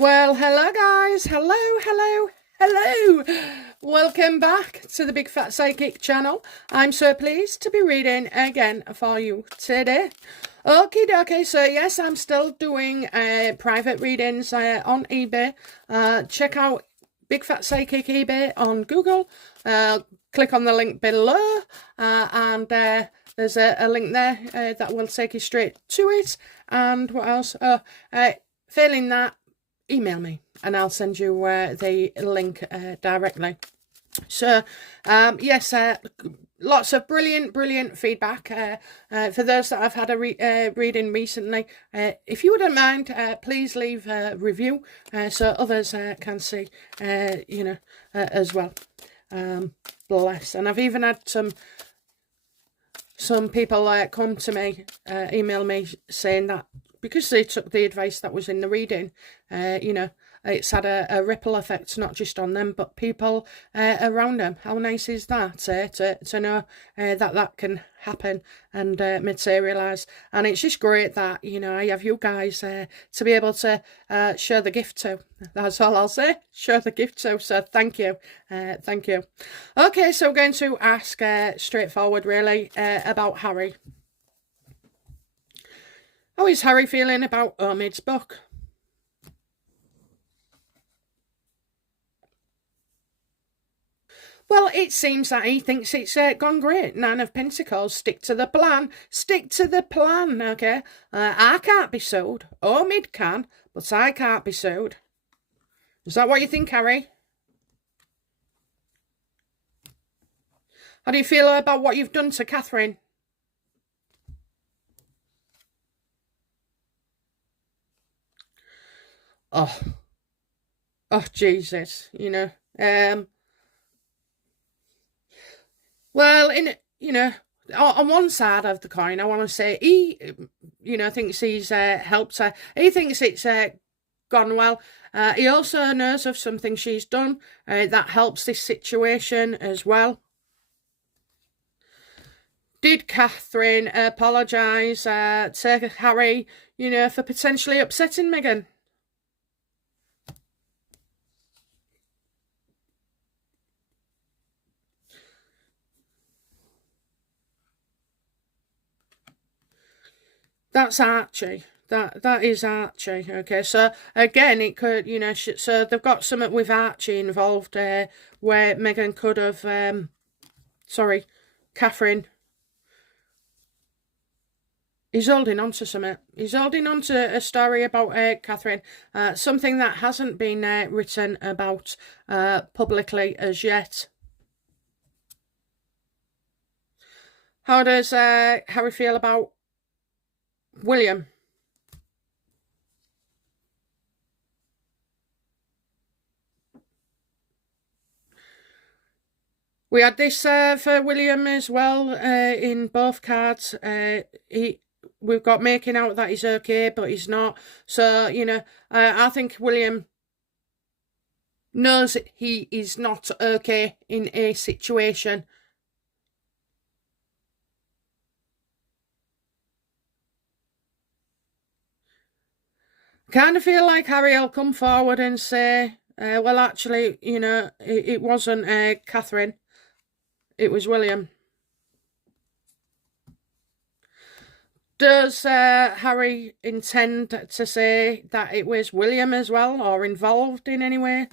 Well, hello guys, hello. Welcome back to the Big Fat Psychic channel. I'm so pleased to be reading again for you today. Okie dokie, so yes, I'm still doing private readings on eBay. Check out Big Fat Psychic eBay on Google. Click on the link below and there's a link there that will take you straight to it. And what else? Failing that, email me and I'll send you the link directly. So yes, lots of brilliant feedback for those that I've had a reading recently. If you wouldn't mind, please leave a review so others can see, as well. Bless. And I've even had some people come to me, email me saying that because they took the advice that was in the reading, it's had a ripple effect, not just on them, but people around them. How nice is that, to know that can happen and materialise. And it's just great that, I have you guys to be able to share the gift to. That's all I'll say. Share the gift to. So thank you. Thank you. Okay, so we're going to ask straightforward, really, about Harry. How is Harry feeling about Omid's book? Well, it seems that he thinks it's gone great. Nine of Pentacles. Stick to the plan. Stick to the plan, okay? I can't be sued. Omid can, but I can't be sued. Is that what you think, Harry? How do you feel about what you've done to Catherine? Oh, Jesus, well, on one side of the coin, I want to say he, thinks he's helped her. He thinks it's gone well. He also knows of something she's done that helps this situation as well. Did Catherine apologise to Harry, for potentially upsetting Meghan? That's Archie. That is Archie. Okay, so again, it could, so they've got something with Archie involved where Meghan could have, Catherine. He's holding on to something. He's holding on to a story about Catherine, something that hasn't been written about publicly as yet. How does Harry feel about William? We had this for William as well in both cards. We've got making out that he's okay, but he's not. So, I think William knows he is not okay in a situation. Kind of feel like Harry will come forward and say, well, actually, it wasn't Catherine. It was William. Does Harry intend to say that it was William as well, or involved in any way?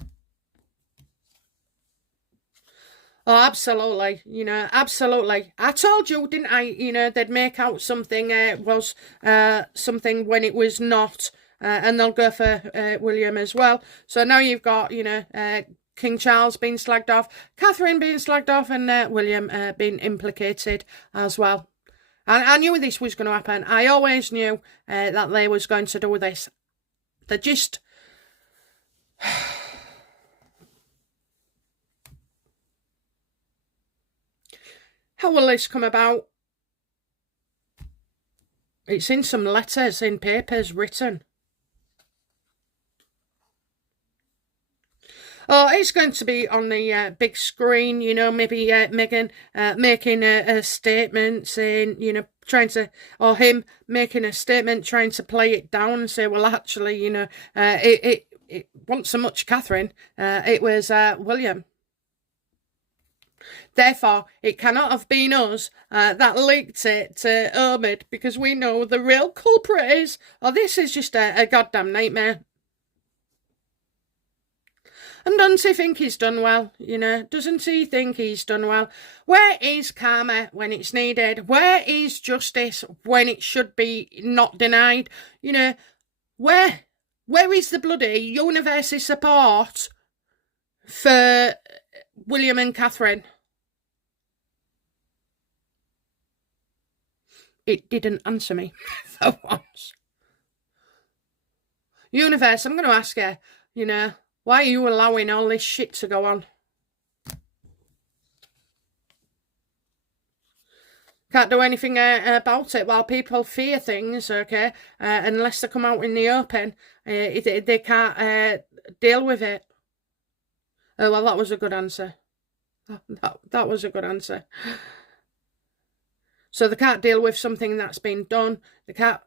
Oh, absolutely. Absolutely. I told you, didn't I? They'd make out something was something when it was not. And they'll go for William as well. So now you've got, King Charles being slagged off, Catherine being slagged off, and William being implicated as well. I knew this was going to happen. I always knew that they was going to do this. They're just... How will this come about? It's in some letters, in papers written. Oh, it's going to be on the big screen, maybe Meghan making a statement saying, trying to, or him making a statement trying to play it down and say, well, actually, it it wasn't so much Catherine, it was William. Therefore, it cannot have been us that leaked it to Omid, because we know the real culprit is, oh, this is just a goddamn nightmare. And doesn't he think he's done well? Doesn't he think he's done well? Where is karma when it's needed? Where is justice when it should be not denied? Where is the bloody universe's support for William and Catherine? It didn't answer me for once. Universe, I'm going to ask you, why are you allowing all this shit to go on? Can't do anything about it while people fear things, okay? Unless they come out in the open, they can't deal with it. Oh, well, that was a good answer. That was a good answer. So they can't deal with something that's been done. They can't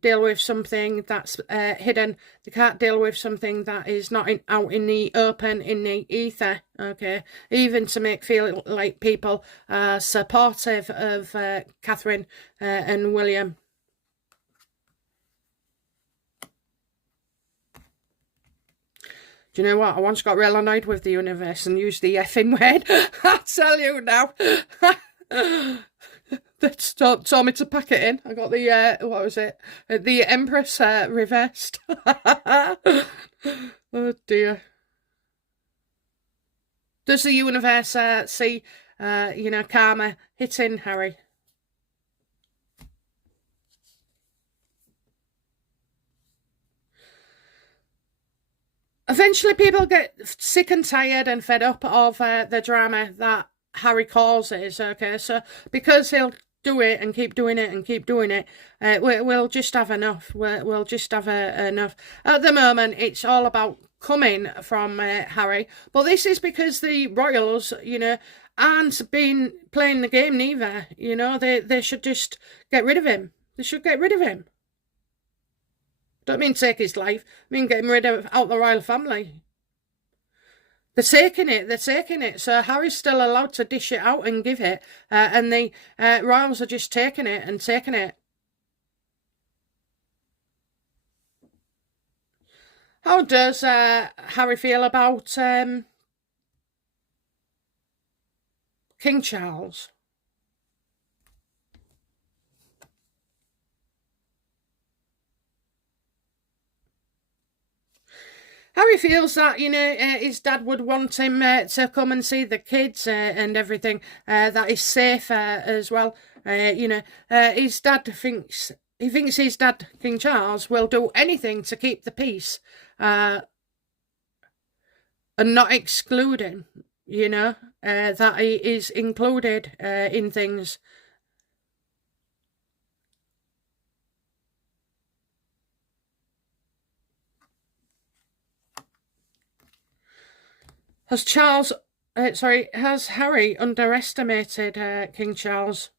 deal with something that's hidden. They can't deal with something that is not out in the open, in the ether, okay? Even to make feel like people are supportive of Catherine and William. Do you know what? I once got real annoyed with the universe and used the effing word. I tell you now. They told me to pack it in. I got the, what was it? The Empress reversed. Oh dear. Does the universe see, karma hitting Harry? Eventually people get sick and tired and fed up of the drama that Harry causes, okay? So because he'll do it and keep doing it and keep doing it, we'll just have enough. We'll just have enough. At the moment, it's all about coming from Harry. But this is because the royals, aren't been playing the game neither. They should just get rid of him. They should get rid of him. Don't mean take his life. I mean get him rid of out the royal family. They're taking it. So Harry's still allowed to dish it out and give it. And the royals are just taking it and taking it. How does Harry feel about King Charles? Harry feels that, his dad would want him to come and see the kids and everything. That is safe as well. His dad thinks his dad, King Charles, will do anything to keep the peace and not exclude him, that he is included in things. Has Harry underestimated King Charles?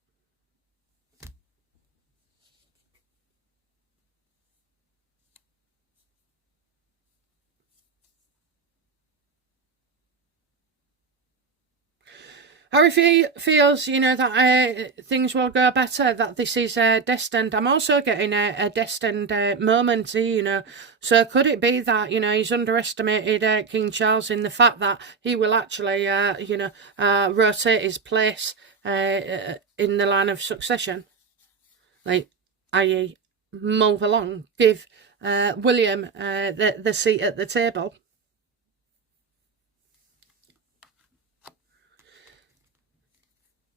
Harry feels, that things will go better, that this is destined. I'm also getting a destined moment, So could it be that, he's underestimated King Charles in the fact that he will actually, rotate his place in the line of succession? Like, i.e., move along, give William the seat at the table.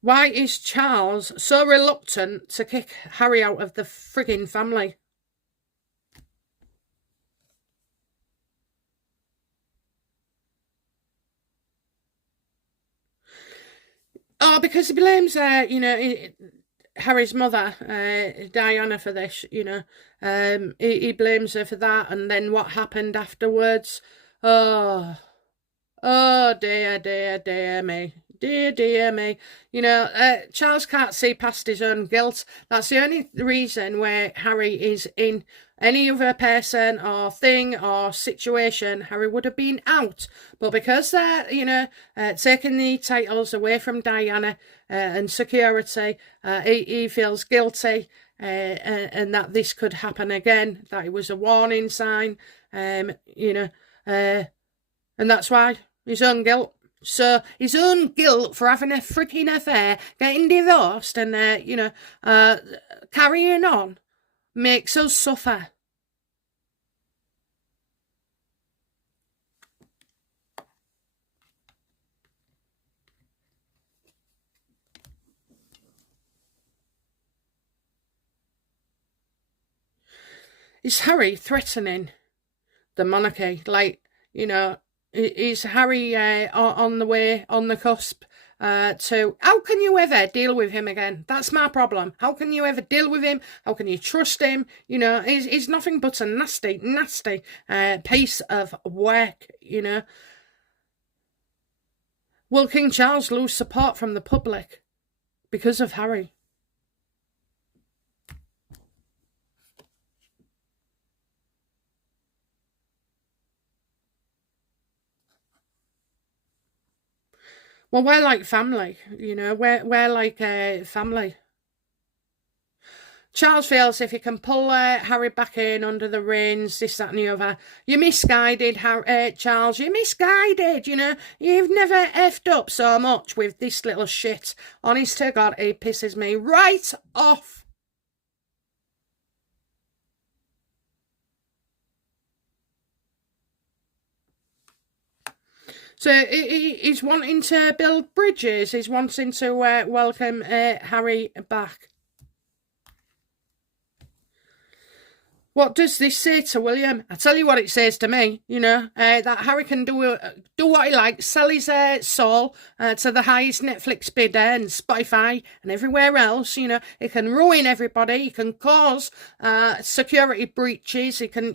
Why is Charles so reluctant to kick Harry out of the frigging family? Oh, because he blames, Harry's mother, Diana, for this, he blames her for that, and then what happened afterwards? Oh dear me. Dear me. Charles can't see past his own guilt. That's the only reason where Harry is in any other person or thing or situation, Harry would have been out. But because they're, taking the titles away from Diana and security, he feels guilty and that this could happen again, that it was a warning sign, and that's why his own guilt. So his own guilt for having a freaking affair, getting divorced and, carrying on makes us suffer. Is Harry threatening the monarchy? Like, is Harry on the way, on the cusp to... How can you ever deal with him again? That's my problem. How can you ever deal with him? How can you trust him? He's nothing but a nasty, nasty piece of work, Will King Charles lose support from the public because of Harry? Well, we're like family, we're like family. Charles feels if he can pull Harry back in under the reins, this, that and the other. You're misguided, Charles. You're misguided, You've never effed up so much with this little shit. Honest to God, he pisses me right off. So he's wanting to build bridges. He's wanting to welcome Harry back. What does this say to William? I tell you what it says to me, that Harry can do what he likes, sell his soul to the highest Netflix bidder and Spotify and everywhere else, He can ruin everybody. He can cause security breaches. He can,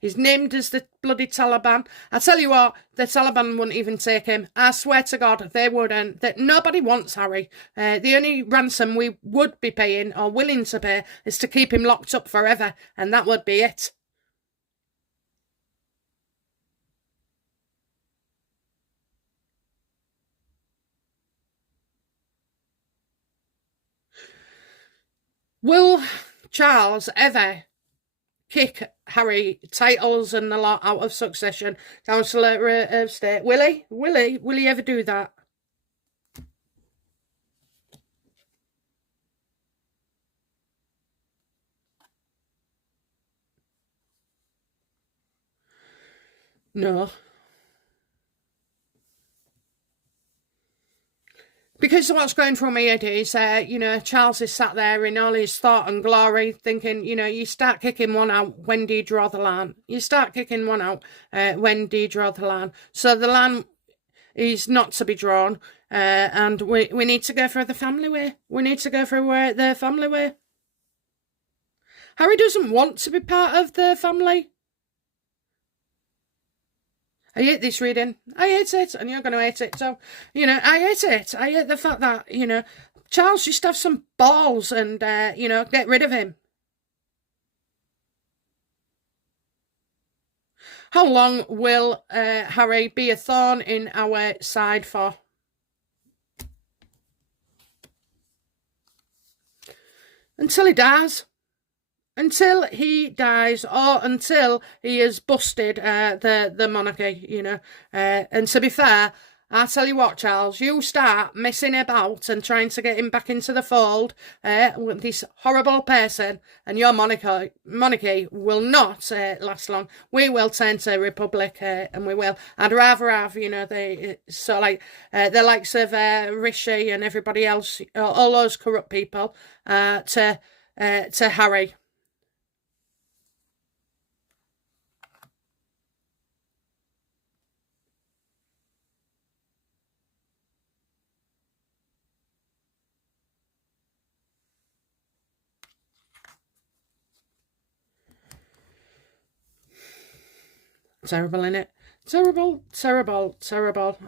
he's named as the bloody Taliban. I tell you what, the Taliban wouldn't even take him. I swear to God, they wouldn't. That nobody wants Harry. The only ransom we would be paying or willing to pay is to keep him locked up forever, and that would be it. Will Charles ever kick Harry titles and a lot out of succession? Councillor of State. Will he ever do that? No. Because what's going through my head is, Charles is sat there in all his thought and glory thinking, you start kicking one out, when do you draw the line? You start kicking one out, when do you draw the line? So the line is not to be drawn, and we need to go for the family way. We need to go for the family way. Harry doesn't want to be part of the family. I hate this reading. I hate it, and you're going to hate it. So, I hate it. I hate the fact that, Charles just have some balls and, get rid of him. How long will Harry be a thorn in our side for? Until he dies. Until he dies, or until he has busted the monarchy, And to be fair, I tell you what, Charles, you start messing about and trying to get him back into the fold with this horrible person, and your monarchy will not last long. We will turn to a republic, and we will. I'd rather have, the likes of Rishi and everybody else, all those corrupt people, to Harry. Terrible, innit? Terrible, terrible, terrible.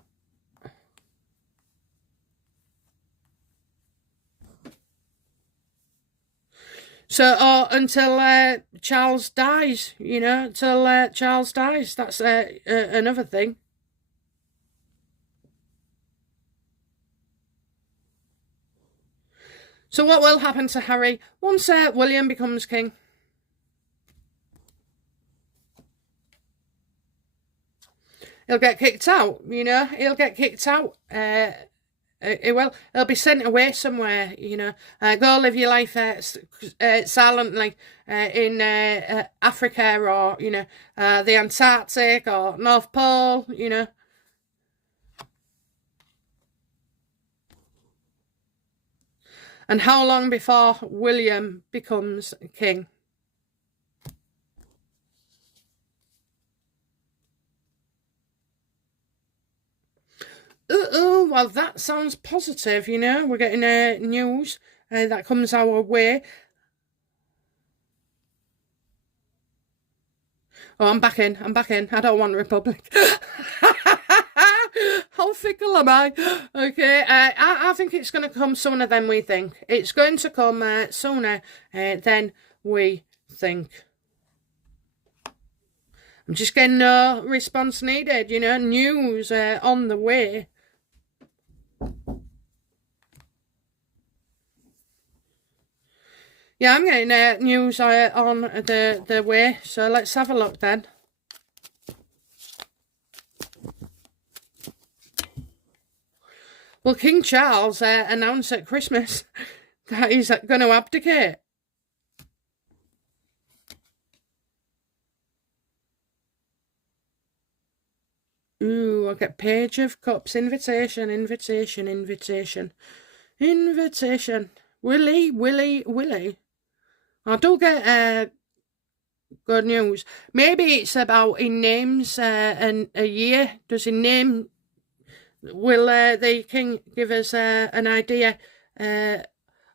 So, or until Charles dies, you know, till Charles dies. That's another thing. So what will happen to Harry once William becomes king? He'll get kicked out, you know. He'll get kicked out. He will. He'll be sent away somewhere, you know. Go live your life silently in Africa, or, you know, the Antarctic or North Pole, you know. And how long before William becomes king? Oh, well, that sounds positive, you know. We're getting news that comes our way. Oh, I'm back in. I don't want Republic. How fickle am I? Okay, I think it's going to come sooner than we think. It's going to come sooner than we think. I'm just getting no response needed, you know, news on the way. Yeah, I'm getting news on the way, so let's have a look then. Well, King Charles announced at Christmas that he's going to abdicate. Ooh, I get Page of Cups, invitation. Willie. I do get good news. Maybe it's about he names a year. Does he name? Will the king give us an idea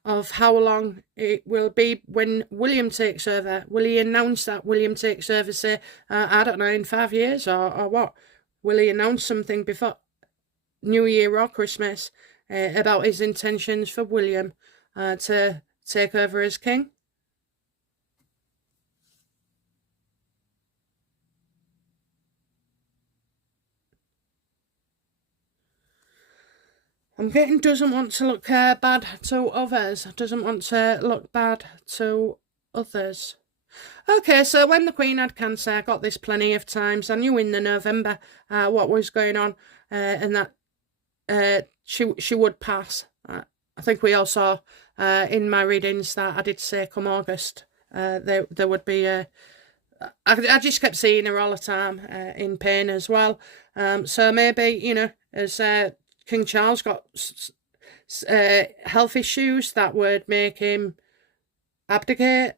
of how long it will be when William takes over? Will he announce that William takes over, say, I don't know, in 5 years or what? Will he announce something before New Year or Christmas about his intentions for William to take over as king? I'm getting doesn't want to look bad to others. Doesn't want to look bad to others. Okay, so when the Queen had cancer, I got this plenty of times. I knew in the November what was going on and that she would pass. I think we all saw in my readings that I did say come August there would be I just kept seeing her all the time in pain as well. So maybe, you know, as King Charles got health issues that would make him abdicate.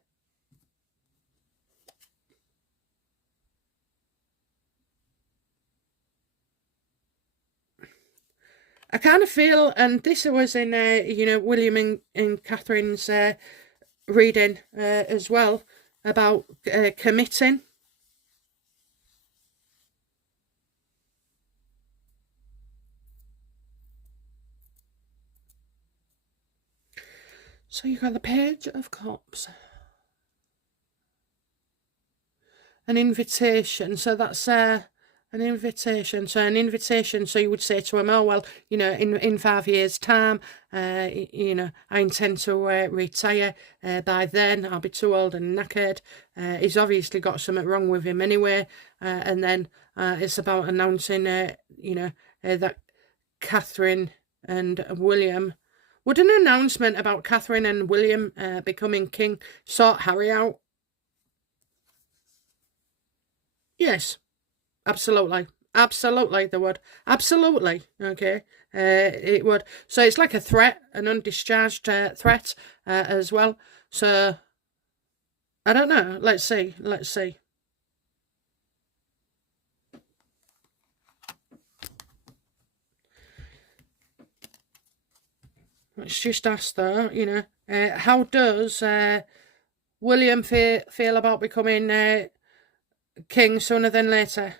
I kind of feel, and this was in, you know, William and Catherine's reading as well, about committing. So you got the Page of Cups. An invitation. So that's an invitation. So an invitation. So you would say to him, oh, well, you know, in 5 years' time, you know, I intend to retire. By then, I'll be too old and knackered. He's obviously got something wrong with him anyway. And then it's about announcing, you know, that Catherine and William. Would an announcement about Catherine and William becoming king sort Harry out? Yes, absolutely. Absolutely, they would. Absolutely, okay. It would. So it's like a threat, an undischarged threat as well. So, I don't know. Let's see. Let's just ask though, you know, how does William feel about becoming king sooner than later?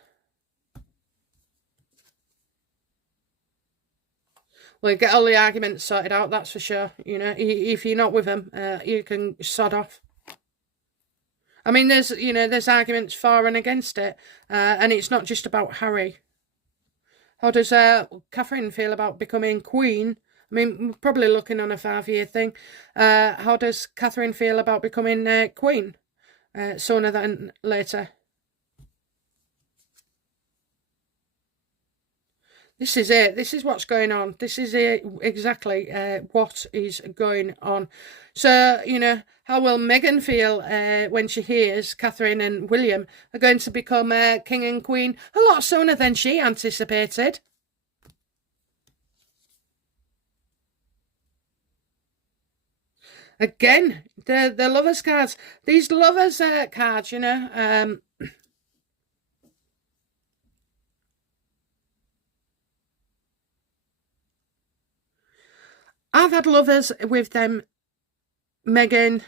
Well, get all the arguments sorted out, that's for sure. You know, if you're not with him, you can sod off. I mean, there's arguments for and against it, and it's not just about Harry. How does Catherine feel about becoming queen? I mean, we're probably looking on a 5-year thing. How does Catherine feel about becoming queen sooner than later? This is it. This is what's going on. This is exactly what is going on. So, how will Meghan feel when she hears Catherine and William are going to become king and queen a lot sooner than she anticipated? Again, the lovers cards. These lovers cards, I've had lovers with them, Meghan,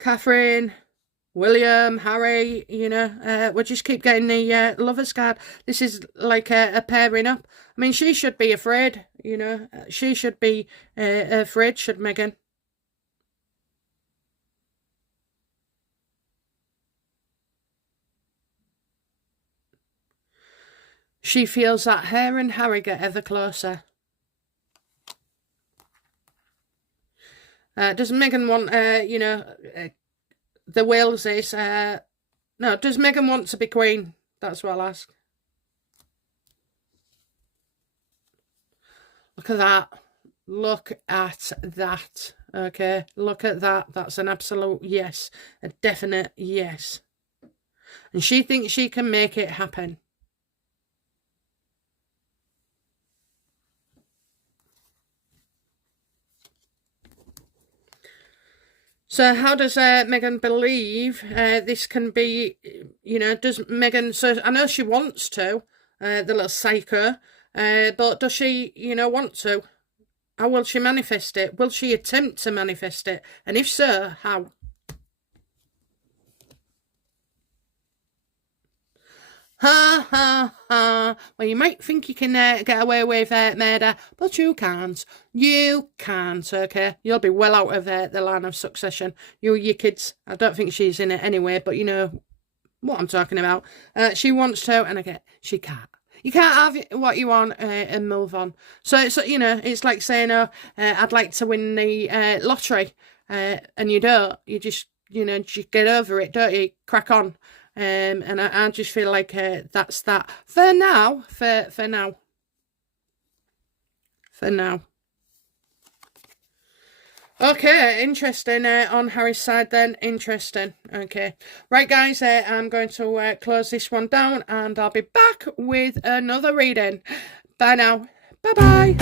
Catherine, William, Harry, we just keep getting the lovers card. This is like a pairing up. I mean, she should be afraid, she should be afraid, should Meghan. She feels that her and Harry get ever closer. Does Meghan want, the Waleses? No, does Meghan want to be queen? That's what I'll ask. Look at that. Look at that. Okay, look at that. That's an absolute yes. A definite yes. And she thinks she can make it happen. So how does Meghan believe this can be, does Meghan, so I know she wants to, the little psycho, but does she, want to? How will she manifest it? Will she attempt to manifest it? And if so, how? Ha ha ha. Well, you might think you can get away with murder, but you can't. You can't, okay? You'll be well out of the line of succession. Your kids. I don't think she's in it anyway, but you know what I'm talking about. She wants to, and she can't. You can't have what you want and move on. So it's like saying, "Oh, I'd like to win the lottery," and you don't. You just, just get over it, don't you? Crack on. And I just feel like that's that for now. For now. For now. Okay, interesting on Harry's side then. Interesting. Okay. Right, guys, I'm going to close this one down and I'll be back with another reading. Bye now. Bye-bye.